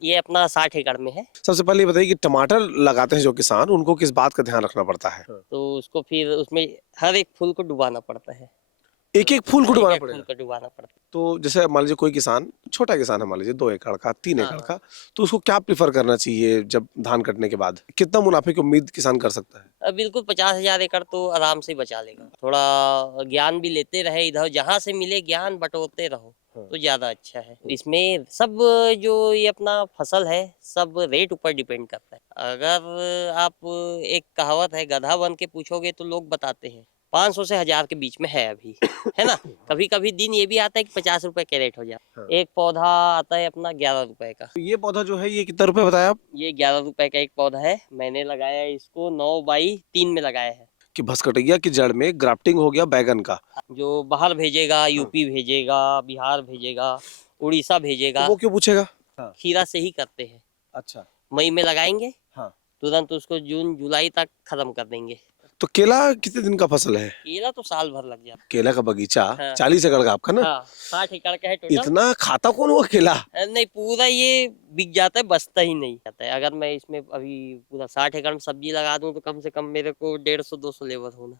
ये अपना 60 एकड़ में है। सबसे पहले ये बताइए कि टमाटर लगाते हैं जो किसान, उनको किस बात का ध्यान रखना पड़ता है? तो उसको फिर उसमें हर एक फूल को डुबाना पड़ता है। एक एक फूल को एक डुबाना एक फूल पड़ेगा? को डुबाना पड़ता तो जैसे मान लीजिए कोई किसान, छोटा किसान है, मान लीजिए 2 एकड़ का, 3 एकड़ हाँ। का, तो उसको क्या प्रीफर करना चाहिए जब धान कटने के बाद? कितना मुनाफे की उम्मीद किसान कर सकता है? बिल्कुल 50,000 एकड़ तो आराम से बचा लेगा। थोड़ा ज्ञान भी लेते रहे, इधर जहाँ से मिले ज्ञान बटोरते रहो तो ज्यादा अच्छा है। इसमें सब जो ये अपना फसल है सब रेट ऊपर डिपेंड करता है। अगर आप, एक कहावत है, गधा बन के पूछोगे तो लोग बताते हैं 500 से 1000 के बीच में है अभी, है ना। कभी कभी दिन ये भी आता है कि 50 रुपए के रेट हो जाए। एक पौधा आता है अपना 11 रुपए का। तो ये पौधा जो है ये कितना रुपए बताया आप? ये 11 रुपए का एक पौधा है। मैंने लगाया है इसको 9x3 में लगाया है। कि भसकटैया की जड़ में ग्राफ्टिंग हो गया बैगन का? जो बाहर भेजेगा, यूपी भेजेगा, बिहार भेजेगा, उड़ीसा तो भेजेगा। वो क्यों पूछेगा? खीरा से ही करते हैं। अच्छा। मई में लगाएंगे, हाँ। तुरंत उसको जून जुलाई तक खत्म कर देंगे। तो केला कितने दिन का फसल है? केला तो साल भर लग जाता केला का बगीचा है। 40 एकड़ का आपका ना? हाँ, 60 एकड़ का है टोटल। इतना खाता कौन हुआ केला? नहीं, पूरा ये बिक जाता है, बचता ही नहीं जाता है। अगर मैं इसमें अभी पूरा 60 एकड़ में सब्जी लगा दूं तो कम से कम मेरे को 150-200 लेबर होना।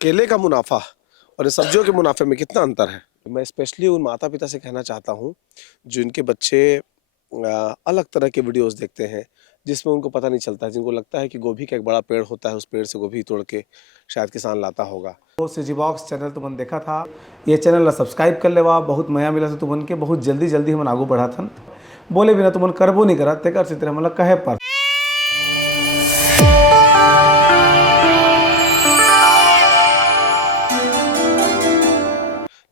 केले का मुनाफा और इन सब्जियों के मुनाफे में कितना अंतर है? मैं स्पेशली उन माता पिता से कहना चाहता हूँ जो इनके बच्चे अलग तरह के वीडियोस देखते हैं जिसमें उनको पता नहीं चलता है, जिनको लगता है कि गोभी का एक बड़ा पेड़ होता है, उस पेड़ से गोभी तोड़ के शायद किसान लाता होगा। तो सीजी बॉक्स चैनल तुमन देखा था, ये चैनल ला सब्सक्राइब कर लेवा। बहुत मया मिला तुमन के, बहुत जल्दी जल्दी हम आगू बढ़ाथन। बोले बिना तुमन करबो नहीं करा तेकर से तेरा मतलब कहे पर।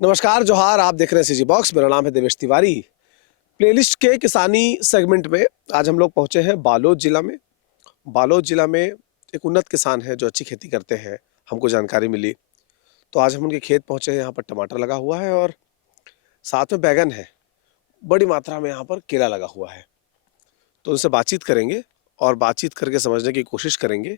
नमस्कार, जोहार, आप देख रहे हैं सीजी बॉक्स। मेरा नाम है देवेश तिवारी। प्लेलिस्ट के किसानी सेगमेंट में आज हम लोग पहुंचे हैं बालोद जिला में। बालोद जिला में एक उन्नत किसान है जो अच्छी खेती करते हैं, हमको जानकारी मिली। तो आज हम उनके खेत पहुंचे हैं। यहाँ पर टमाटर लगा हुआ है और साथ में बैगन है। बड़ी मात्रा में यहाँ पर केला लगा हुआ है। तो उनसे बातचीत करेंगे और बातचीत करके समझने की कोशिश करेंगे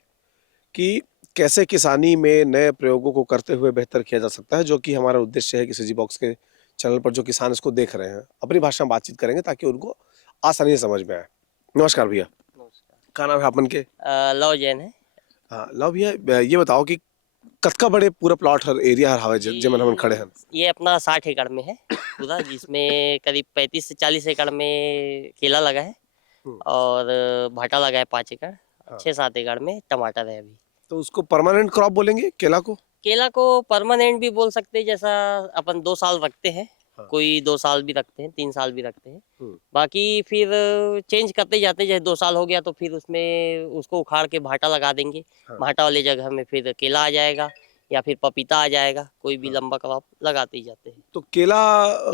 कि कैसे किसानी में नए प्रयोगों को करते हुए बेहतर किया जा सकता है, जो कि हमारा उद्देश्य है कि सीजी बॉक्स के चैनल पर जो किसान इसको देख रहे हैं अपनी भाषा में बातचीत करेंगे ताकि उनको आसानी से समझ में आए। नमस्कार भैया, क्या नाम है आपन के? लव जैन है। हाँ लव भैया, ये बताओ कि कतका बड़े पूरा प्लॉट हर एरिया हर हवा जेमन हमन खड़े हैं? ये अपना 60 एकड़ में है पूरा, जिसमें करीब 35 से 40 एकड़ में केला लगा है और भाटा लगा है 5 एकड़। 6-7 एकड़ में टमाटर है अभी। तो उसको परमानेंट क्रॉप बोलेंगे केला को? केला को परमानेंट भी बोल सकते हैं, जैसा अपन 2 साल रखते हैं। कोई 2 साल भी रखते हैं, 3 साल भी रखते हैं। बाकी फिर चेंज करते जाते हैं। जैसे 2 साल हो गया तो फिर उसमें उसको उखाड़ के भाटा लगा देंगे। भाटा वाली जगह में फिर केला आ जाएगा या फिर पपीता आ जाएगा। कोई भी लंबा क्रॉप लगाते ही जाते हैं। तो केला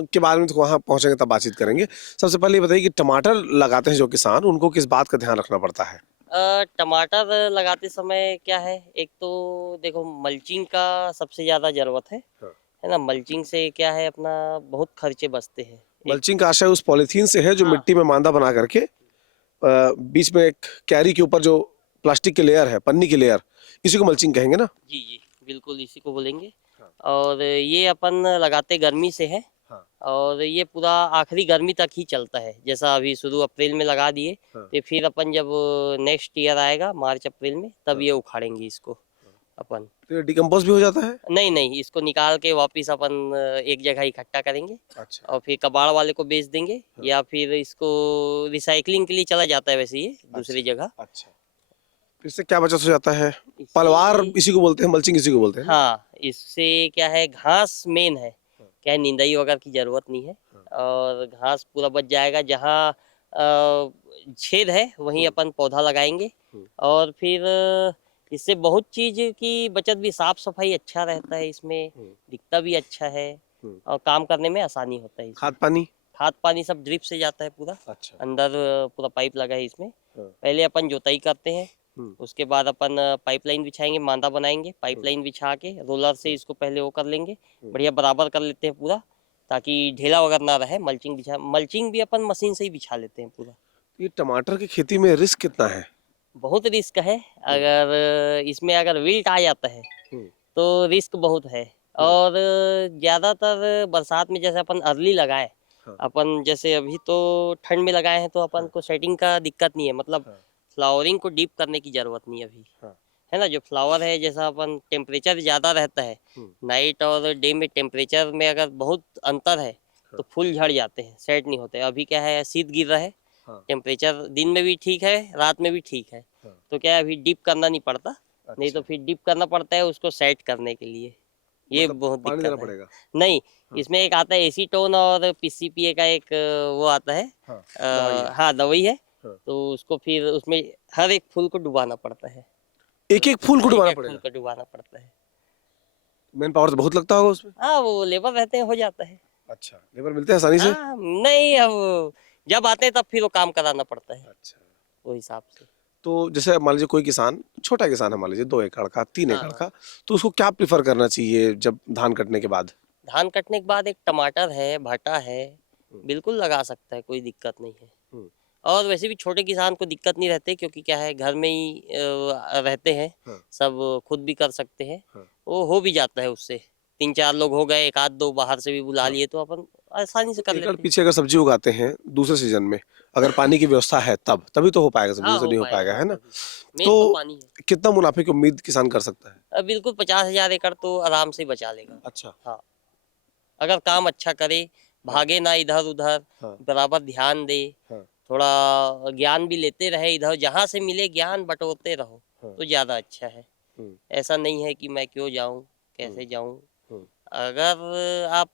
के बारे में तो वहाँ पहुंचेंगे तब बातचीत करेंगे। सबसे पहले ये बताइए कि टमाटर लगाते हैं जो किसान, उनको किस बात का ध्यान रखना पड़ता है? टमाटर लगाते समय क्या है, एक तो देखो मल्चिंग का सबसे ज्यादा जरूरत है ना। मल्चिंग से क्या है, अपना बहुत खर्चे बचते हैं। मल्चिंग का आशय उस पॉलीथीन से है जो मिट्टी में मांदा बना करके बीच में एक कैरी के ऊपर जो प्लास्टिक की लेयर है, पन्नी की लेयर, इसी को मल्चिंग कहेंगे ना? जी जी, बिल्कुल इसी को बोलेंगे। और ये अपन लगाते गर्मी से है और ये पूरा आखिरी गर्मी तक ही चलता है। जैसा अभी शुरू अप्रैल में लगा दिए तो फिर अपन जब नेक्स्ट ईयर आएगा मार्च अप्रैल में तब ये उखाड़ेंगे इसको अपन। तो डिकम्पोज भी हो जाता है? नहीं नहीं, इसको निकाल के वापिस अपन एक जगह इकट्ठा करेंगे। अच्छा। और फिर कबाड़ वाले को बेच देंगे या फिर इसको रिसाइकलिंग के लिए चला जाता है वैसे ये दूसरी जगह। अच्छा, फिर इससे क्या बचत हो जाता है? पलवार इसी को बोलते हैं, मल्चिंग इसी को बोलते हैं। हाँ, इससे क्या है, घास मेन है। क्या है, निंदाई वगैरह की जरूरत नहीं है और घास पूरा बच जाएगा। जहाँ छेद है वहीं अपन पौधा लगाएंगे और फिर इससे बहुत चीज की बचत भी, साफ सफाई अच्छा रहता है इसमें, दिखता भी अच्छा है और काम करने में आसानी होता है। खाद पानी सब ड्रिप से जाता है पूरा। अच्छा। अंदर पूरा पाइप लगा है इसमें। पहले अपन जोताई करते हैं, उसके बाद अपन पाइपलाइन बिछाएंगे, मांदा बनाएंगे, पाइपलाइन बिछा के रोलर से इसको पहले वो कर लेंगे, बढ़िया बराबर कर लेते हैं पूरा, ताकि ढेला वगैरह ना रहे। मल्चिंग भी अपन मशीन से ही बिछा लेते हैं पूरा। ये टमाटर की खेती में रिस्क कितना है? बहुत रिस्क है। अगर इसमें अगर विल्ट आ जाता है तो रिस्क बहुत है। और ज्यादातर बरसात में जैसे अपन अर्ली लगाए हाँ। अपन जैसे अभी तो ठंड में लगाए हैं तो अपन को सेटिंग का दिक्कत नहीं है, मतलब हाँ। फ्लावरिंग को डीप करने की जरूरत नहीं है अभी। हाँ। है ना, जो फ्लावर है जैसा अपन टेम्परेचर ज्यादा रहता है, नाइट और डे में टेम्परेचर में अगर बहुत अंतर है तो फूल झड़ जाते हैं, सेट नहीं होते। अभी क्या है, शीत गिर रहा है, हाँ। टेम्परेचर दिन में भी ठीक है, रात में भी ठीक है, हाँ। तो क्या है अभी डीप करना नहीं पड़ता। नहीं तो अच्छा, फिर डीप करना पड़ता है उसको सेट करने के लिए, ये मतलब बहुत पानी दिक्कत देना है। पड़ेगा। नहीं, हाँ। इसमें एक आता है एसीटोन और पीसीपीए का एक वो आता है। हाँ, दवाई है। हाँ, दवाई है। हाँ। तो उसको फिर उसमें हर एक फूल को डुबाना पड़ता है, एक एक फूल को डुबाना एक फूल पड़ेगा। को डुबाना पड़ता है। मैन पावर तो बहुत लगता होगा उसमें। हाँ, वो लेबर रहते हैं, हो जाता है। अच्छा, लेबर मिलते हैं आसानी से। हाँ, नहीं, अब जब आते हैं तब फिर वो काम कराना पड़ता है, अच्छा, वो हिसाब से। तो जैसे मान लीजिए कोई किसान, छोटा किसान है, मान लीजिए 2 एकड़ का, 3 एकड़ हाँ, का, तो उसको क्या प्रिफर करना चाहिए जब धान कटने के बाद? धान कटने के बाद एक टमाटर है, भाटा है, बिल्कुल लगा सकता है, कोई दिक्कत नहीं है। हम्म। और वैसे भी छोटे किसान को दिक्कत नहीं रहती, क्योंकि क्या है घर में ही रहते हैं, हाँ। सब खुद भी कर सकते हैं। हाँ। वो हो भी जाता है उससे, 3-4 लोग हो गए, एक आध दो बाहर से भी बुला लिए तो अपन आसानी से कर एकड़ लेते हैं। पीछे अगर सब्जी उगाते हैं दूसरे सीजन में, अगर पानी की व्यवस्था है तब तभी तो हो पाएगा, सब्जी हाँ, से तो हो नहीं हो पाएगा, पाएगा, हाँ, है ना? तभी मेन तो तो पानी है। कितना मुनाफे की उम्मीद किसान कर सकता है? बिल्कुल 50,000 एकड़ तो आराम से बचा लेगा। अच्छा। हाँ, अगर काम अच्छा करे, हाँ। भागे ना इधर उधर, हाँ। बराबर ध्यान दे, हाँ। थोड़ा ज्ञान भी लेते रहे, इधर जहाँ से मिले ज्ञान बटोरते रहो, हाँ। तो ज्यादा अच्छा है। हम्म। ऐसा नहीं है कि मैं क्यों जाऊं, हम्म। कैसे जाऊं। हम्म। अगर आप,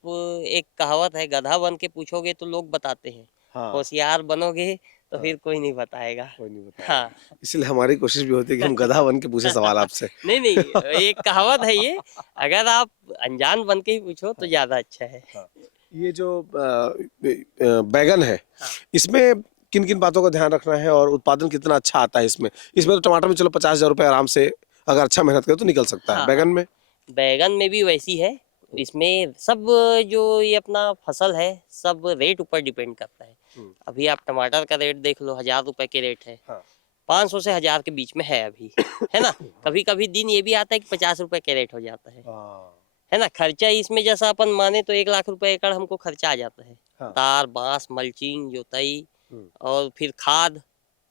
एक कहावत है, गधा बन के पूछोगे तो लोग बताते हैं, हाँ। होशियार बनोगे तो हाँ। फिर कोई नहीं बताएगा। कोई नहीं बताएगा। हाँ। इसलिए हमारी कोशिश भी होती है कि हम गधा बन के पूछे सवाल आपसे। नहीं नहीं, एक कहावत है ये, अगर आप अनजान बन के ही पूछो तो हाँ। ज्यादा अच्छा है। हाँ। ये जो बैगन है, हाँ। इसमें किन किन बातों का ध्यान रखना है और उत्पादन कितना अच्छा आता है इसमें? इसमें तो टमाटर में चलो 50,000 रुपए आराम से अगर अच्छा मेहनत करे तो निकल सकता है, हाँ, बैगन हाँ, में? बैगन में भी वैसी है। इसमें सब जो ये अपना फसल है, सब रेट ऊपर डिपेंड करता है। हम्म। अभी आप टमाटर का रेट देख लो, 1,000 रुपए के रेट है, हाँ। 500 से 1,000 के बीच में है अभी। है ना, कभी कभी दिन ये भी आता है कि 50 रुपए के रेट हो जाता है ना। खर्चा इसमें जैसा अपन माने तो 1,00,000 रुपए एकड़ हमको खर्चा आ जाता है। हाँ। तार बांस मल्चिंग जोताई हम्म। और फिर खाद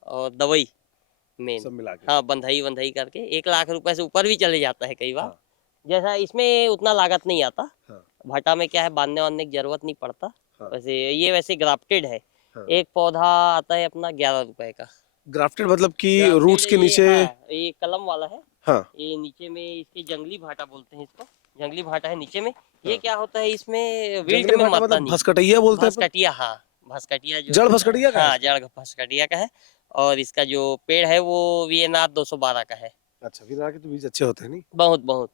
और दवाई मेन। सब मिला के। हाँ, बंधाई वंधाई करके 1,00,000 रुपए से ऊपर भी चले जाता है कई बार। हाँ। जैसा इसमें उतना लागत नहीं आता। हाँ। भाटा में क्या है, बांधने वानने की जरूरत नहीं पड़ता। हाँ। वैसे ये वैसे ग्राफ्टेड है। हाँ। एक पौधा आता है अपना 11 रुपए का। ग्राफ्टेड मतलब कि ग्राफ्टेड रूट्स के ये, नीचे? हाँ, ये कलम वाला है। हाँ। ये नीचे में इसके जंगली भाटा बोलते हैं इसको, जंगली भाटा है नीचे में। ये हाँ। क्या होता है, इसमें विल्ट जंगली में भाटा मरता मतलब नहीं। भसकटैया बोलते हैं अपन? भसकटिया, हाँ, भसकटिया जो जड़ होता है, भसकटिया का है हाँ, इसका? जड़ भसकटिया का है। और इसका जो पेड़ है वो वीएनआर 212 का है। अच्छा, फिर आके तो बीज अच्छे होते हैं नहीं? बहुत बहुत।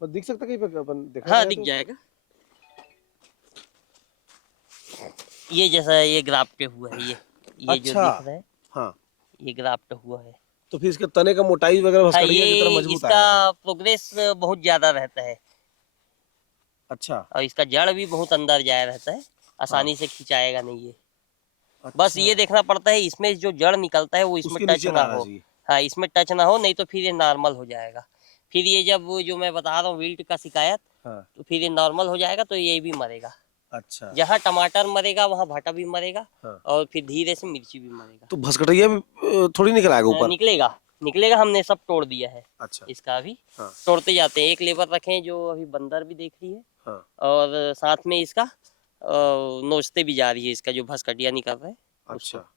बस दिख सकता है कहीं पे, अपन देखा हाँ, जाए दिख तो? जाएगा। ये जैसा है, ये ग्राफ्ट हुआ है, ये जो अच्छा। दिख रहा है, हाँ। ये ग्राफ्ट हुआ है। तो फिर इसके तने का मोटाई वगैरह हाँ, भसकटैया की तरह ये मजबूत इसका आएगा फिर? प्रोग्रेस बहुत ज्यादा रहता है, अच्छा। और इसका जड़ भी बहुत अंदर जाया रहता है, आसानी से खिंचाएगा नहीं ये। बस ये देखना पड़ता है इसमें जो जड़ निकलता है वो इसमें उसके टच नीचे ना आना हो। चाहिए। हाँ, इसमें टच ना हो, नहीं तो फिर ये नॉर्मल हो जाएगा। फिर ये जब वो जो मैं बता रहा हूँ विल्ट का शिकायत, हाँ। तो फिर ये नॉर्मल हो जाएगा तो ये भी मरेगा। अच्छा। जहाँ टमाटर मरेगा वहाँ भाटा भी मरेगा, हाँ। और फिर धीरे से मिर्ची भी मरेगा। तो भसकटैया भी थोड़ी निकल आएगा ऊपर? निकलेगा, निकलेगा, हमने सब तोड़ दिया है। अच्छा। इसका अभी हाँ। तोड़ते जाते हैं। एक लेबर रखे हैं जो अभी बंदर भी देख रही है, हाँ। और साथ में इसका नोचते भी जा रही है, इसका जो भसकटिया निकल रहा है। अच्छा।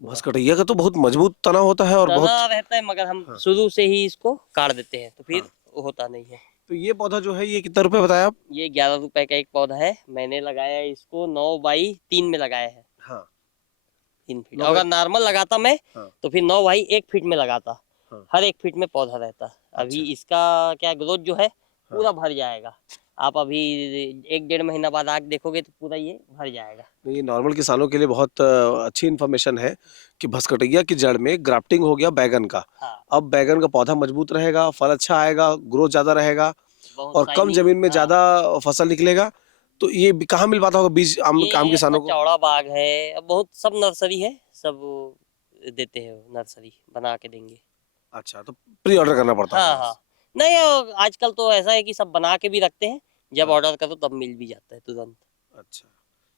भसकटैया का तो बहुत मजबूत तना होता है और तना बहुत। रहता है, मगर हम हाँ। शुरू से ही इसको काट देते हैं तो फिर हाँ। होता नहीं है। तो ये पौधा जो है ये कितना रुपए बताया आप? ये 11 रुपए का एक पौधा है। मैंने लगाया इसको 9x3 में लगाया है, हाँ। 3 फीट। 9 अगर नॉर्मल लगाता मैं, हाँ। तो फिर 9x1 फीट में लगाता। हाँ। हर 1 फीट में पौधा रहता। अभी अच्छा। इसका क्या ग्रोथ जो है पूरा भर जाएगा। आप अभी 1-1.5 महीना बाद आके देखोगे तो पूरा ये भर जाएगा। नहीं, ये नॉर्मल किसानों के लिए बहुत अच्छी इन्फॉर्मेशन है कि भसकटैया की जड़ में ग्राफ्टिंग हो गया बैगन का। हाँ, अब बैगन का पौधा मजबूत रहेगा, फल अच्छा आएगा, ग्रोथ ज्यादा रहेगा बहुत और कम शाइनिंग। जमीन में हाँ, ज्यादा फसल निकलेगा। तो ये कहाँ मिल पाता होगा बीज आम ये अपना किसानों को? चौड़ा बाग है, अब बहुत सब नर्सरी है, सब देते हैं, नर्सरी बना के देंगे। अच्छा, तो प्री ऑर्डर करना पड़ता हाँ होगा? हाँ, नहीं, आजकल तो ऐसा है कि सब बना के भी रखते हैं, जब हाँ। ऑर्डर करो तब मिल भी जाता है तुरंत। अच्छा,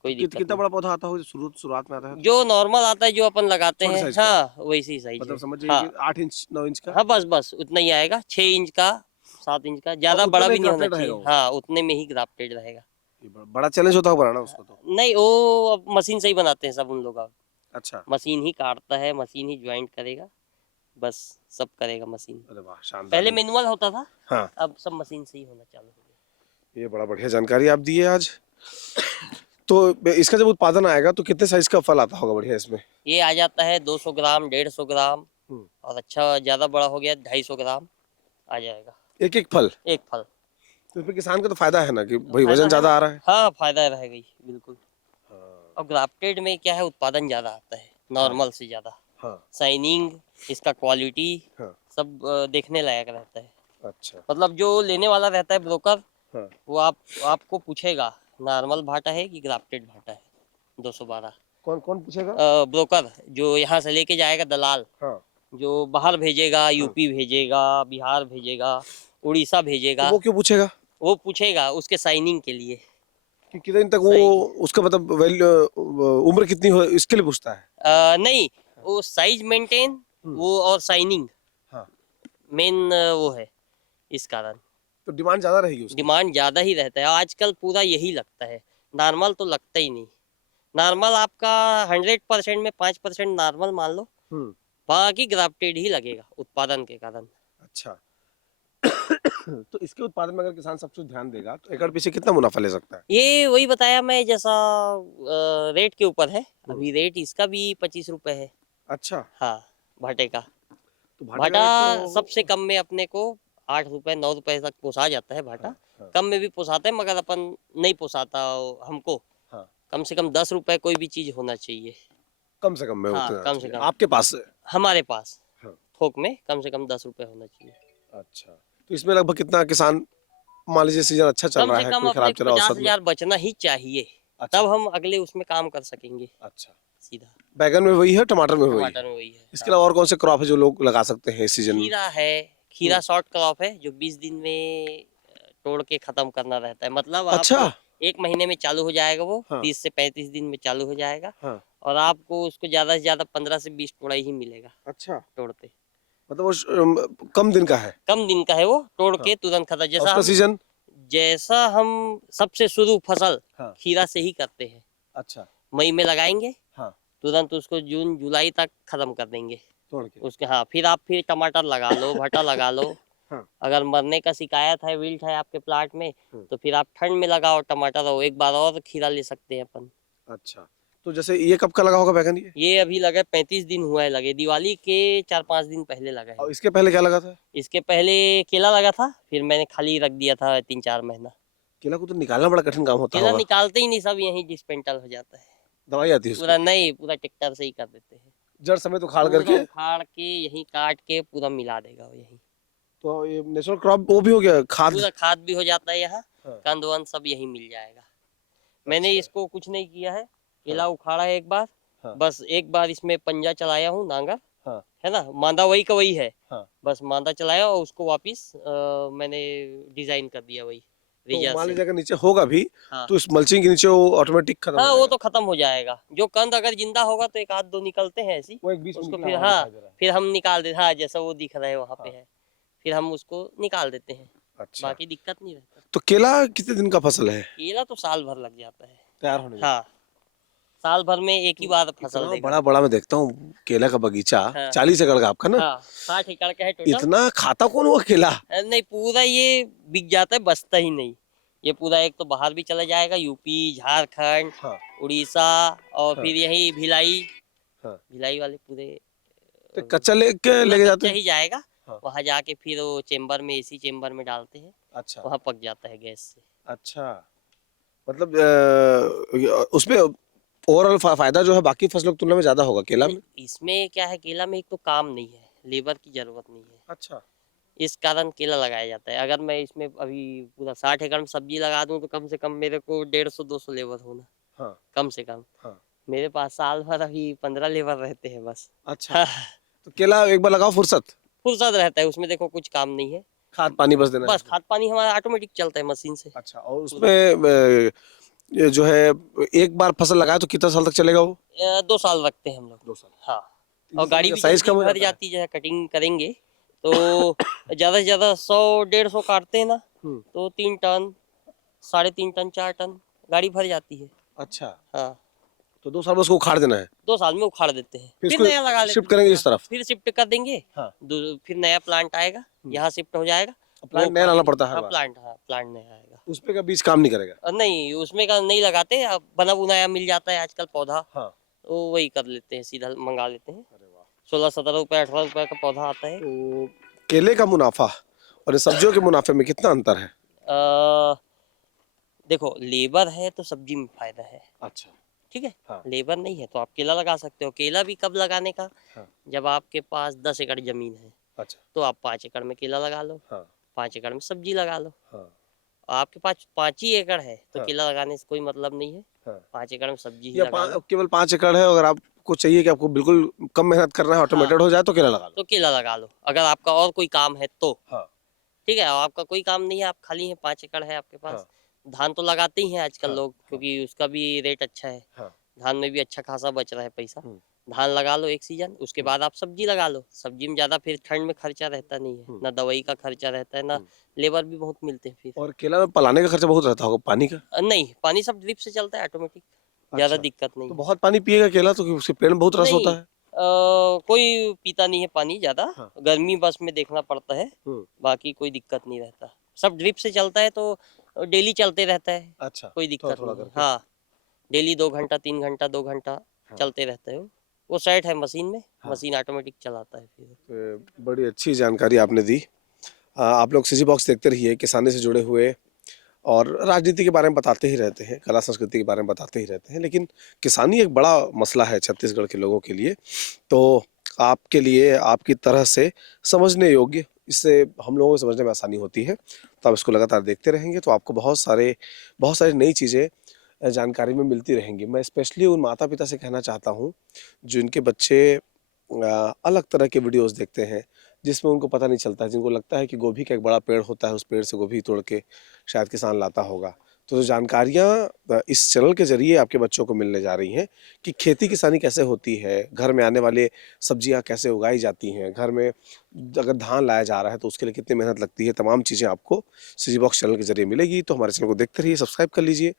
कोई दिक्कत कितना नहीं। बड़ा पौधा आता होगा शुरुआत में आता है? जो नॉर्मल आता है जो अपन लगाते छोटे हैं, साइज का? हाँ वैसी साइज मतलब है। समझ हाँ जाइए कि 8 इंच 9 इंच का? हाँ, बस बस उतना ही आएगा, 6 इंच का, 7 इंच का, ज्यादा उतना बड़ा में भी नहीं होना grafted रहेगा चाहिए। वो? हाँ, उतने में ही ग्राफ्टेड रहेगा। ये बड़ा चैलेंज होता होगा बनाना उसको तो। नहीं, वो अब मशीन से ही बनाते हैं सब उन लोग। अब अच्छा, मशीन ही काटता है, मशीन ही ज्वाइंट करेगा, बस सब करेगा मशीन। अरे वाह शानदार। पहले मैनुअल होता था, हाँ, अब सब मशीन से ही होना चालू हो गया। ये बड़ा बढ़िया जानकारी आप दी है आज। तो इसका जब उत्पादन आएगा तो कितने साइज का फल आता होगा बढ़िया इसमें? ये आ जाता है 200 ग्राम, 150 ग्राम, हम्म। और अच्छा ज्यादा बड़ा हो गया 250 ग्राम आ जाएगा एक एक फल? एक फल। तो इसमें किसान का तो फायदा है ना कि भाई फायदा वजन है ज्यादा ना? आ रहा है। हाँ, फायदा रहेगा ही बिल्कुल। हाँ, और ग्राफ्टेड में क्या है, उत्पादन ज्यादा आता है नॉर्मल से ज्यादा। हाँ, शाइनिंग, इसका क्वालिटी हाँ, सब देखने लायक रहता है। अच्छा, मतलब जो लेने वाला रहता है ब्रोकर, हाँ, वो आपको पूछेगा नॉर्मल भाटा है कि ग्राफ्टेड भाटा है। 212 कौन कौन पूछेगा? ब्रोकर जो यहाँ से लेके जाएगा, दलाल हाँ, जो बाहर भेजेगा, यूपी भेजेगा, बिहार भेजेगा, उड़ीसा तो भेजेगा, वो क्यों पूछेगा वो पूछेगा उसके साइनिंग के लिए। कि कितने दिन तक वो सही। उसका मतलब वैल्यू उम्र कितनी हो इसके लिए पूछता है? नहीं, वो साइज मेंटेन, वो और साइनिंग हाँ, मेन वो है, इस कारण तो डिमांड ज्यादा रहेगी उसकी। डिमांड ज्यादा ही रहता है आजकल। पूरा यही लगता है, नॉर्मल तो लगता ही नहीं। नॉर्मल आपका 100% में 5% नॉर्मल मान लो, हम्म, बाकी ग्राफ्टेड ही लगेगा उत्पादन के कारण। अच्छा। तो इसके उत्पादन में अगर किसान सब कुछ ध्यान देगा तो एकड़ पीछे कितना मुनाफा ले सकता है? ये वही बताया मैं, जैसा रेट के ऊपर है। अभी रेट इसका भी 25 रुपए है। अच्छा, हाँ, भाटे का। तो भाटे का भाटा रेट तो सबसे कम में अपने को 8 रुपए 9 रुपए तक पोसा जाता है भाटा। हाँ, कम में भी पोसाते हैं, मगर अपन नहीं पोसाता हमको। हाँ, कम से कम 10 रुपए कोई भी चीज होना चाहिए कम से कम में हाँ, उतना कम से चाहिए। कम। आपके पास है? हमारे पास हाँ, थोक में कम से कम 10 रुपए होना चाहिए। अच्छा, तो इसमें लगभग कितना किसान, मान लीजिए सीजन अच्छा चल कम रहा से है कम कोई अपने खराब को चला औसत 50,000 बचना ही चाहिए। अच्छा, तब हम अगले उसमें काम कर सकेंगे अच्छा। सीधा। बैगन में वही है, टमाटर में वही टमाटर है? में वही है। इसके अलावा और कौन से क्रॉप है जो लोग लगा सकते हैं इस सीजन में? खीरा है, खीरा शॉर्ट क्रॉप है जो 20 दिन में तोड़ के खत्म करना रहता है। मतलब अच्छा, आप 1 महीने में चालू हो जाएगा वो, हाँ, 30 से 35 दिन में चालू हो जाएगा। हाँ, और आपको उसको ज्यादा से ज्यादा 15 से 20 टोड़ा ही मिलेगा अच्छा, तोड़ते। मतलब वो कम दिन का है? कम दिन का है वो, तोड़ हाँ, के तुरंत खत्म। और जैसा उसका हम सीजन? जैसा हम सबसे शुरू फसल हाँ, खीरा से ही करते हैं। अच्छा, मई में लगाएंगे, हाँ, तुरंत उसको जून जुलाई तक खत्म कर देंगे तोड़ के, उसके। हाँ, फिर आप फिर टमाटर लगा लो, भटा लगा लो। हाँ, अगर मरने का शिकायत है, विल्ट है आपके प्लाट में, तो फिर आप ठंड में लगाओ टमाटर, और एक बार और खीरा ले सकते हैं अपन। अच्छा। तो जैसे ये कब का लगा होगा बैगन ये? ये अभी लगे 35 दिन हुआ है लगे, दिवाली के 4-5 दिन पहले लगा है। और इसके पहले क्या लगा था? इसके पहले केला लगा था, फिर मैंने खाली रख दिया था 3-4 महीना। केला को तो निकालना बड़ा कठिन काम होता केला होगा। निकालते ही नहीं, सब यहीं डिस्पेंटल हो जाता है। दवाई आती है उसकी? पूरा नहीं, पूरा ट्रैक्टर से ही कर देते हैं। जड़ समेत उखाड़ पूरा करके? उखाड़ के यहीं काट के पूरा मिला देगा वो यहीं। तो ये नेचुरल क्रॉप वो भी हो गया, खाद? पूरा खाद भी हो जाता है यहाँ, हाँ, कंद वंद सब यहीं मिल जाएगा। मैंने अच्छा, इसको कुछ नहीं किया है, केला उखाड़ा है एक बार, हाँ, बस एक बार इसमें पंजा चलाया हूँ, नांगर हाँ, है ना, मांदा वही का वही है, हाँ। बस मांदा चलाया और उसको वापिस मैंने डिजाइन कर दिया वही तो रेजर मान से। लीजिए अगर नीचे होगा भी हाँ, तो इस मल्चिंग के नीचे वो ऑटोमेटिक खत्म हो हाँ, वो जाएगा? तो खत्म हो जाएगा। जो कंद अगर जिंदा होगा तो एक आध दो निकलते हैं ऐसी, वो एक बीच में उसको निकला फिर हुआ हाँ, दिखाई दे रहा है। फिर हम निकाल देते, हाँ जैसा वो दिख रहा है वहाँ पे हाँ, है, फिर हम उसको निकाल देते हैं। अच्छा। बाकी दिक्कत नहीं रहता। तो केला कितने दिन का फसल है केला तो साल भर लग जाता है। तैयार होने में? हाँ, साल भर में एक ही बार फसल इतना देगा। बड़ा बड़ा मैं देखता हूँ केला का बगीचा, हाँ। 40 एकड़ का आपका ना? हाँ, 60 एकड़ का है टोटल। इतना खाता कौन हुआ केला? नहीं, पूरा ये बिक जाता है, बचता ही नहीं। ये पूरा एक तो बाहर भी चला जाएगा, यूपी, झारखंड, हाँ, उड़ीसा, और हाँ, फिर यही भिलाई, हाँ। भिलाई वाले पूरे तो कच्चा लेके पूरा लेके कच्चा जाते हैं? ही जाएगा। हाँ। वहां जाके फिर वो चेम्बर में, एसी चेम्बर में डालते हैं, अच्छा, वहां पक जाता है गैस से। अच्छा। मतलब उसमें ओवरऑल फायदा जो है बाकी फसलों की तुलना में ज्यादा होगा केला में? इसमें क्या है, केला में एक तो काम नहीं है, लेबर की जरूरत नहीं है, अच्छा, इस कारण केला लगाया जाता है। अगर मैं इसमें अभी पूरा 60 एकड़ में सब्जी लगा दूं तो कम से कम मेरे को 150-200 लेबर होना, हाँ, कम से कम। हाँ, मेरे पास साल भर अभी 15 लेबर रहते हैं बस। अच्छा। तो केला एक बार लगाओ फुर्सत, फुर्सत रहता है उसमें, देखो कुछ काम नहीं है, खाद पानी बस देना बस है। खाद पानी हमारा ऑटोमेटिक चलता है मशीन से। अच्छा, और उसमें ये जो है एक बार फसल लगाए तो कितना साल तक चलेगा वो? 2 साल रखते हैं हम लोग। 2 साल। हाँ, और गाड़ी भी साइज जल्दी कम हो भर जाता है? जाती है, कटिंग करेंगे तो ज़्यादा से ज़्यादा 100-150 काटते हैं ना, हम्म। तो 3 टन, 3.5 टन, 4 टन गाड़ी भर जाती है। अच्छा, हाँ, तो 2 साल में उसको उखाड़ देना है, 2 साल में उखाड़ देते हैं, फिर फिर इसको नया लगा लेते शिफ्ट हैं। करेंगे इस तरफ? फिर शिफ्ट कर देंगे, हाँ। फिर नया प्लांट आएगा, यहाँ शिफ्ट हो जाएगा। प्लांट वो नया लाना उखाड़ पड़ता है हर हाँ, बार? प्लांट नया आएगा। उस पे का बीज काम नहीं करेगा? नहीं, उसमें का नहीं लगाते, अब बना बुनाया मिल जाता है आजकल पौधा, हाँ। तो वही कर लेते हैं, सीधा मंगा लेते हैं। अरे वाह। 16-17 रुपये, 18 रुपये का पौधा आता है। तो केले का मुनाफा और इन सब्जियों के मुनाफे में कितना अंतर है? अ, देखो, लेबर है तो सब्जी में फायदा है, अच्छा। ठीक है। हाँ। लेबर नहीं है तो आप केला लगा सकते हो। केला भी कब लगाने का, हाँ। जब आपके पास 10 एकड़ जमीन है, अच्छा। तो आप 5 एकड़ में केला लगा लो, हाँ। 5 एकड़ में सब्जी लगा लो। हाँ। और आपके पास 5 ही एकड़ है तो हाँ। केला लगाने से कोई मतलब नहीं है, हाँ। 5 एकड़ में सब्जी ही या लगा लो, केवल 5 एकड़ है, अगर आपको चाहिए कि आपको बिल्कुल कम मेहनत करना है, ऑटोमेटेड हो जाए तो केला लगा लो। तो केला लगा लो। अगर आपका और कोई काम है तो, हाँ। ठीक है। और आपका कोई काम नहीं है, आप खाली हैं, 5 एकड़ है आपके पास, हाँ। धान तो लगाते ही हैं आजकल हाँ। लोग, क्योंकि उसका भी रेट अच्छा है, हाँ। धान में भी अच्छा खासा बच रहा है पैसा। हम्म। धान लगा लो एक सीजन, उसके बाद आप सब्जी लगा लो। सब्जी में ज्यादा फिर ठंड में खर्चा रहता नहीं है, ना दवाई का खर्चा रहता है, ना लेबर भी बहुत मिलते हैं फिर। और केला में पलाने का खर्चा बहुत रहता होगा, पानी का? नहीं, पानी सब ड्रिप से चलता है ऑटोमेटिक, ज्यादा अच्छा। दिक्कत नहीं तो है। बहुत पानी पिएगा केला तो उसके पेड़ में बहुत रस नहीं, होता है? कोई पीता नहीं है पानी ज्यादा, हाँ। गर्मी बस में देखना पड़ता है, बाकी कोई दिक्कत नहीं रहता। सब ड्रिप से चलता है तो डेली चलते रहता है, अच्छा, कोई दिक्कत थोड़ा नहीं है। करके। हाँ, डेली 2 घंटा, 3 घंटा, 2 घंटा चलते रहते हो। वो सेट है मशीन में, मशीन ऑटोमेटिक चलाता है फिर। बड़ी अच्छी जानकारी आपने दी। आप लोग सिजी बॉक्स देखते रहिए, किसानी से जुड़े हुए और राजनीति के बारे में बताते ही रहते हैं, कला संस्कृति के बारे में बताते ही रहते हैं, लेकिन किसानी एक बड़ा मसला है छत्तीसगढ़ के लोगों के लिए। तो आपके लिए, आपकी तरह से समझने योग्य, इससे हम लोगों को समझने में आसानी होती है। तो आप इसको लगातार देखते रहेंगे तो आपको बहुत सारी नई चीज़ें जानकारी में मिलती रहेंगी। मैं स्पेशली उन माता पिता से कहना चाहता हूँ जिनके बच्चे अलग तरह के वीडियोस देखते हैं, जिसमें उनको पता नहीं चलता है, जिनको लगता है कि गोभी का एक बड़ा पेड़ होता है, उस पेड़ से गोभी तोड़ के शायद किसान लाता होगा। तो जो जानकारियाँ इस चैनल के ज़रिए आपके बच्चों को मिलने जा रही हैं कि खेती किसानी कैसे होती है, घर में आने वाले सब्जियाँ कैसे उगाई जाती हैं, घर में अगर धान लाया जा रहा है तो उसके लिए कितनी मेहनत लगती है, तमाम चीज़ें आपको सिजी बॉक्स चैनल के ज़रिए मिलेगी। तो हमारे चैनल को देखते रहिए, सब्सक्राइब कर लीजिए।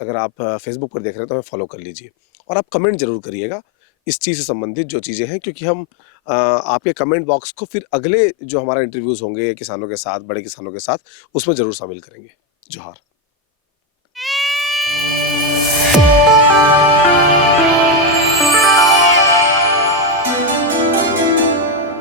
अगर आप फेसबुक पर देख रहे हैं तो हमें फॉलो कर लीजिए और आप कमेंट ज़रूर करिएगा इस चीज़ से संबंधित जो चीज़ें हैं, क्योंकि हम आपके कमेंट बॉक्स को फिर अगले जो हमारा इंटरव्यूज़ होंगे किसानों के साथ, बड़े किसानों के साथ, उसमें ज़रूर शामिल करेंगे। जोहार।